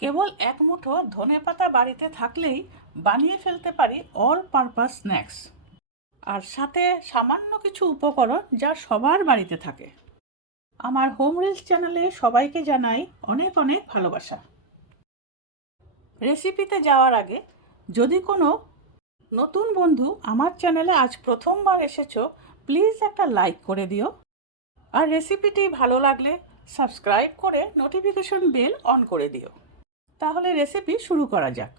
কেবল এক মুঠো ধনে পাতা বাড়িতে থাকলেই বানিয়ে ফেলতে পারি অল পারপাস স্ন্যাক্স। আর সাথে সামান্য কিছু উপকরণ যা সবার বাড়িতে থাকে। আমার হোম রিলস চ্যানেলে সবাইকে জানাই অনেক অনেক ভালোবাসা। রেসিপিতে যাওয়ার আগে যদি কোনো নতুন বন্ধু আমার চ্যানেলে আজ প্রথমবার এসেছ, প্লিজ একটা লাইক করে দিও। আর রেসিপিটি ভালো লাগলে সাবস্ক্রাইব করে নোটিফিকেশন বেল অন করে দিও। তাহলে রেসিপি শুরু করা যাক।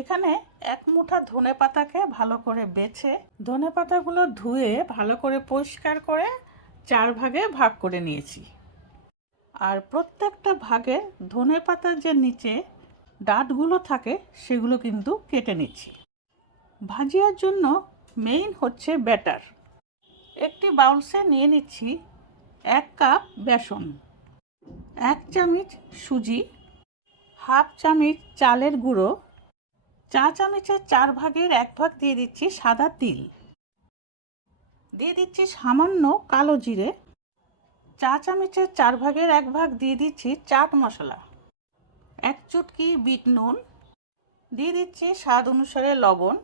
এখানে এক মুঠা ধনে পাতাকে ভালো করে বেছে, ধনে পাতাগুলো ধুয়ে ভালো করে পরিষ্কার করে চার ভাগে ভাগ করে নিয়েছি। আর প্রত্যেকটা ভাগে ধনে পাতার যে নিচে ডাঁটগুলো থাকে, সেগুলো কিন্তু কেটে নিচ্ছি। ভাজিয়ার জন্য মেইন হচ্ছে ব্যাটার একটি বাউলসে নিয়ে নিচ্ছি এক কাপ বেসন, এক চামচ সুজি হাফ চামচ চালের গুঁড়ো, চা চামচের চার ভাগের এক ভাগ দিয়ে দিচ্ছি সাদা তিল। দিয়ে দিচ্ছি সামান্য কালো জিরে। চা চামচের চার ভাগের এক ভাগ দিয়ে দিচ্ছি চাট মশলা। এক চুটকি বিট নুন। দিয়ে দিচ্ছি স্বাদ অনুসারে লবণ।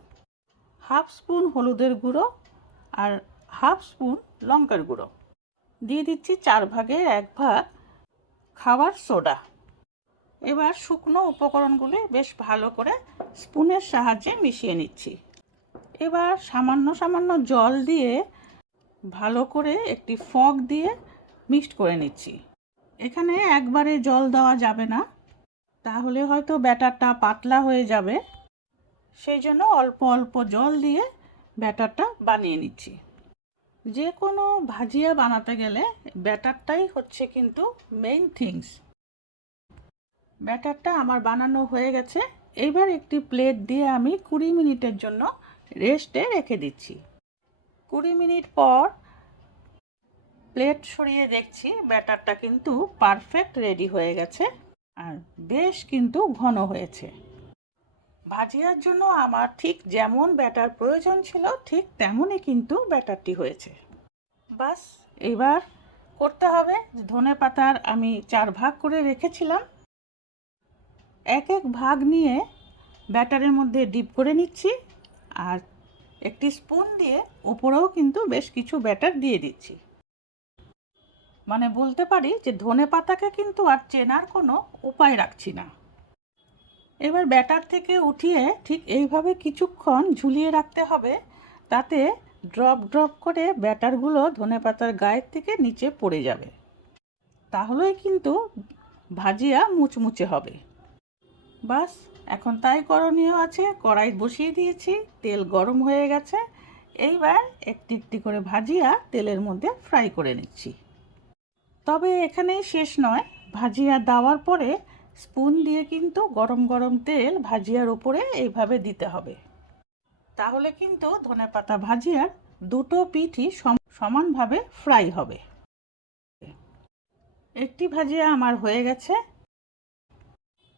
হাফ স্পুন হলুদের গুঁড়ো আর হাফ স্পুন লঙ্কার গুঁড়ো। দিয়ে দিচ্ছি চার ভাগের এক ভাগ খাবার সোডা। এবার শুকনো উপকরণগুলি বেশ ভালো করে স্পুনের সাহায্যে মিশিয়ে নিচ্ছি। এবার সামান্য সামান্য জল দিয়ে ভালো করে একটি ফগ দিয়ে মিক্সড করে নিচ্ছি। এখানে একবারে জল দেওয়া যাবে না, তাহলে হয়তো ব্যাটারটা পাতলা হয়ে যাবে। সেই জন্য অল্প অল্প জল দিয়ে ব্যাটারটা বানিয়ে নিচ্ছি। যে কোনো ভাজিয়া বানাতে গেলে ব্যাটারটাই হচ্ছে কিন্তু মেইন থিংস ব্যাটারটা আমার বানানো হয়ে গেছে। এইবার একটি প্লেট দিয়ে আমি কুড়ি মিনিটের জন্য রেস্টে রেখে দিচ্ছি। কুড়ি মিনিট পর প্লেট সরিয়ে দেখছি, ব্যাটারটা কিন্তু পারফেক্ট রেডি হয়ে গেছে আর বেশ কিন্তু ঘন হয়েছে। ভাজিয়ার জন্য আমার ঠিক যেমন ব্যাটার প্রয়োজন ছিল, ঠিক তেমনই কিন্তু ব্যাটারটি হয়েছে। বাস, এবার করতে হবে ধনে পাতার আমি চার ভাগ করে রেখেছিলাম। এক এক ভাগ নিয়ে ব্যাটারের মধ্যে ডিপ করে নিচ্ছি আর একটি স্পুন দিয়ে উপরেও কিন্তু বেশ কিছু ব্যাটার দিয়ে দিচ্ছি। মানে বলতে পারি যে ধনে পাতাকে কিন্তু আর চেনার কোনো উপায় রাখছি না। এবার ব্যাটার থেকে উঠিয়ে ঠিক এইভাবে কিছুক্ষণ ঝুলিয়ে রাখতে হবে তাতে ড্রপ ড্রপ করে ব্যাটারগুলো ধনে পাতার গায়ের থেকে নিচে পড়ে যাবে। তাহলেই কিন্তু ভাজিয়া মুচমুচে হবে। বাস, এখন তাই করণীয় আছে, কড়াই বসিয়ে দিয়েছি, তেল গরম হয়ে গেছে। এইবার একটি একটি করে ভাজিয়া তেলের মধ্যে ফ্রাই করে নিচ্ছি। তবে এখানেই শেষ নয়, ভাজিয়া দেওয়ার পরে স্পুন দিয়ে কিন্তু গরম গরম তেল ভাজিয়ার উপরে এইভাবে দিতে হবে। তাহলে কিন্তু ধনেপাতা ভাজিয়ার দুটো পিঠই সম- সমানভাবে ফ্রাই হবে। একটি ভাজিয়া আমার হয়ে গেছে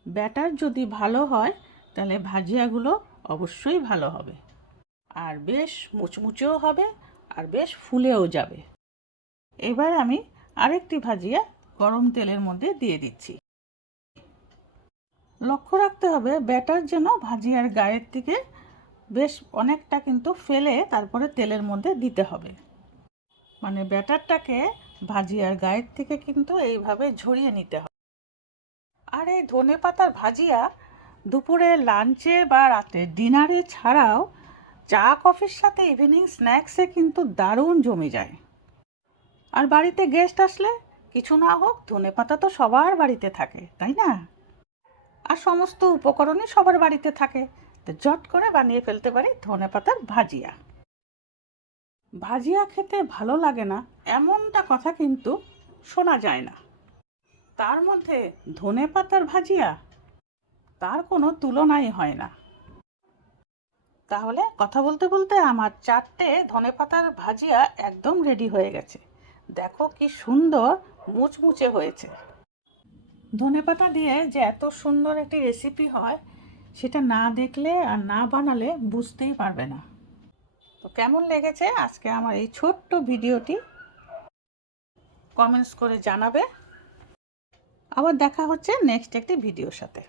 ব্যাটার যদি ভালো হয়, তাহলে ভাজিয়াগুলো অবশ্যই ভালো হবে। আর বেশ মুচমুচেও হবে, আর বেশ ফুলেও যাবে। এবার আমি আরেকটি ভাজিয়া গরম তেলের মধ্যে দিয়ে দিচ্ছি। লক্ষ্য রাখতে হবে, ব্যাটার যেন ভাজিয়ার গায়ের থেকে বেশ অনেকটা কিন্তু ফেলে তারপরে তেলের মধ্যে দিতে হবে। মানে ব্যাটারটাকে ভাজিয়ার গায়ের থেকে কিন্তু এইভাবে ঝরিয়ে নিতে হবে। আর এই ধনে পাতার ভাজিয়া দুপুরে লাঞ্চে বা রাতে ডিনারে ছাড়াও চা কফির সাথে ইভিনিং স্ন্যাক্সে কিন্তু দারুণ জমে যায়। আর বাড়িতে গেস্ট আসলে কিছু না হোক, ধনে পাতা তো সবার বাড়িতে থাকে, তাই না? আর সমস্ত উপকরণই সবার বাড়িতে থাকে, তো জট করে বানিয়ে ফেলতে পারি ধনে পাতার ভাজিয়া। ভাজিয়া খেতে ভালো লাগে না, এমনটা কথা কিন্তু শোনা যায় না। তার মধ্যে ধনে পাতার ভাজিয়া তার কোনো তুলনাই হয় না। তাহলে কথা বলতে বলতে আমার চারটে ধনে পাতার ভাজিয়া একদম রেডি হয়ে গেছে। দেখো কি সুন্দর মুচমুচে হয়েছে। ধনেপাতা দিয়ে যে এত সুন্দর একটি রেসিপি হয়, সেটা না দেখলে আর না বানালে বুঝতেই পারবে না। তো কেমন লেগেছে আজকে আমার এই ছোট্ট ভিডিওটি? কমেন্টস করে জানাবে। আবার দেখা হচ্ছে নেক্সট একটি ভিডিওর সাথে।